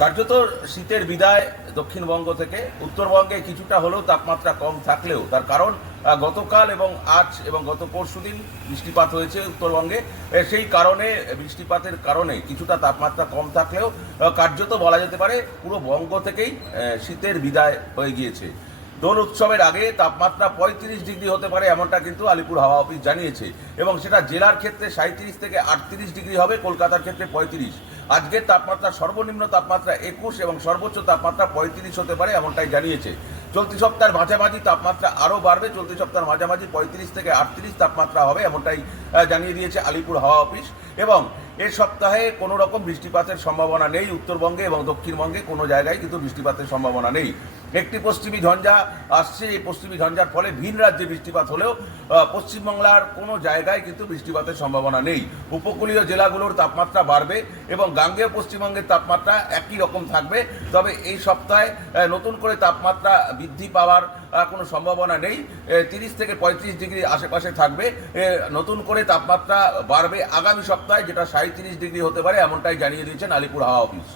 কার্যত শীতের বিদায় দক্ষিণবঙ্গ থেকে। উত্তরবঙ্গে কিছুটা হলেও তাপমাত্রা কম থাকলেও, তার কারণ গতকাল এবং আজ এবং গত পরশুদিন বৃষ্টিপাত হয়েছে উত্তরবঙ্গে। সেই কারণে, বৃষ্টিপাতের কারণে কিছুটা তাপমাত্রা কম থাকলেও কার্যত বলা যেতে পারে পুরো বঙ্গ থেকেই শীতের বিদায় হয়ে গিয়েছে। দোল উৎসবের আগে তাপমাত্রা পঁয়ত্রিশ ডিগ্রি হতে পারে এমনটা কিন্তু আলিপুর হাওয়া অফিস জানিয়েছে এবং সেটা জেলার ক্ষেত্রে সাঁত্রিশ থেকে আটত্রিশ ডিগ্রি হবে, কলকাতার ক্ষেত্রে পঁয়ত্রিশ। আজকের তাপমাত্রা সর্বনিম্ন তাপমাত্রা একুশ এবং সর্বোচ্চ তাপমাত্রা পঁয়ত্রিশ হতে পারে, এমনটাই জানিয়েছে। চলতি সপ্তাহের মাঝামাঝি তাপমাত্রা আরও বাড়বে, চলতি সপ্তাহের মাঝামাঝি পঁয়ত্রিশ থেকে আটত্রিশ তাপমাত্রা হবে, এমনটাই জানিয়ে দিয়েছে আলিপুর হাওয়া অফিস। এবং এ সপ্তাহে কোনো রকম বৃষ্টিপাতের সম্ভাবনা নেই উত্তরবঙ্গে এবং দক্ষিণবঙ্গে, কোনো জায়গায় কিন্তু বৃষ্টিপাতের সম্ভাবনা নেই। একটি পশ্চিমী ঝঞ্ঝা আসছে, এই পশ্চিমী ঝঞ্ঝার ফলে ভিন রাজ্যে বৃষ্টিপাত হলেও পশ্চিমবাংলার কোনো জায়গায় কিন্তু বৃষ্টিপাতের সম্ভাবনা নেই। উপকূলীয় জেলাগুলোর তাপমাত্রা বাড়বে এবং গাঙ্গেয় পশ্চিমবঙ্গের তাপমাত্রা একই রকম থাকবে। তবে এই সপ্তাহে নতুন করে তাপমাত্রা বৃদ্ধি পাওয়ার কোনো সম্ভাবনা নেই। তিরিশ থেকে পঁয়ত্রিশ ডিগ্রি আশেপাশে থাকবে। নতুন করে তাপমাত্রা বাড়বে আগামী সপ্তাহে, যেটা সাঁত্রিশ ডিগ্রি হতে পারে, এমনটাই জানিয়ে দিয়েছেন আলিপুর হাওয়া অফিস।